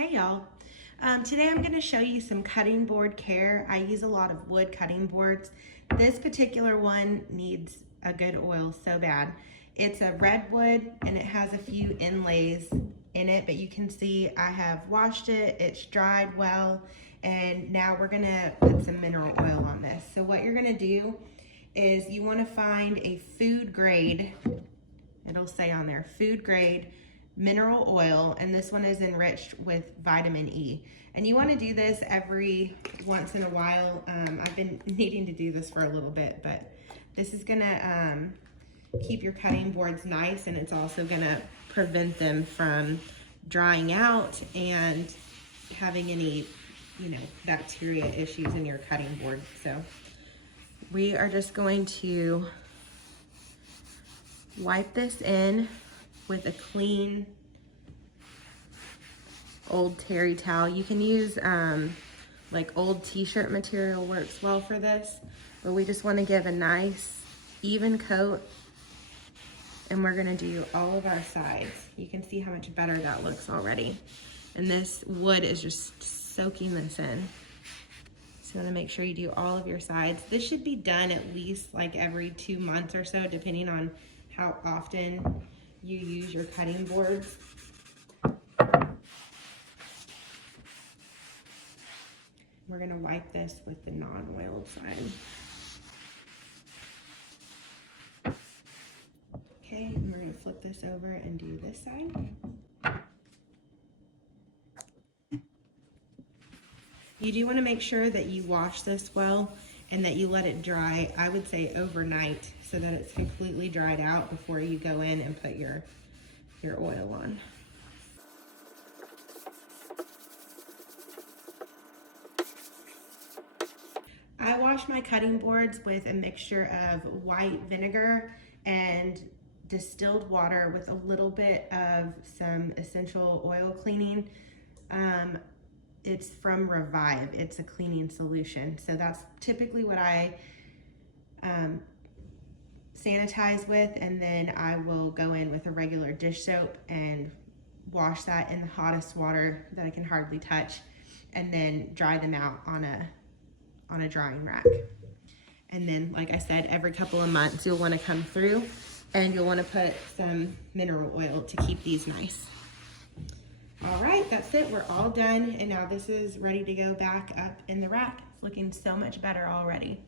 Hey y'all. Today I'm going to show you some cutting board care. I use a lot of wood cutting boards. This particular one needs a good oil so bad. It's a redwood and it has a few inlays in it, but you can see I have washed it, it's dried well, and now we're going to put some mineral oil on this. So what you're going to do is you want to find a food grade, it'll say on there, food grade mineral oil, and this one is enriched with vitamin E. And you want to do this every once in a while. I've been needing to do this for a little bit, but this is gonna keep your cutting boards nice, and it's also gonna prevent them from drying out and having any, bacteria issues in your cutting board. So we are just going to wipe this in with a clean old terry towel. You can use like old t-shirt material, works well for this, but we just want to give a nice even coat, and we're going to do all of our sides. You can see how much better that looks already, and this wood is just soaking this in. So you want to make sure you do all of your sides. This should be done at least like every 2 months or so, depending on how often you use your cutting boards. We're gonna wipe this with the non-oiled side. Okay, and we're gonna flip this over and do this side. You do wanna make sure that you wash this well and that you let it dry, I would say overnight, so that it's completely dried out before you go in and put your oil on. I wash my cutting boards with a mixture of white vinegar and distilled water with a little bit of some essential oil cleaning. It's from Revive. It's a cleaning solution. So that's typically what I sanitize with, and then I will go in with a regular dish soap and wash that in the hottest water that I can hardly touch, and then dry them out on a drying rack. And then, like I said, every couple of months you'll want to come through and you'll want to put some mineral oil to keep these nice. All right, that's it. We're all done, and now this is ready to go back up in the rack. It's looking so much better already.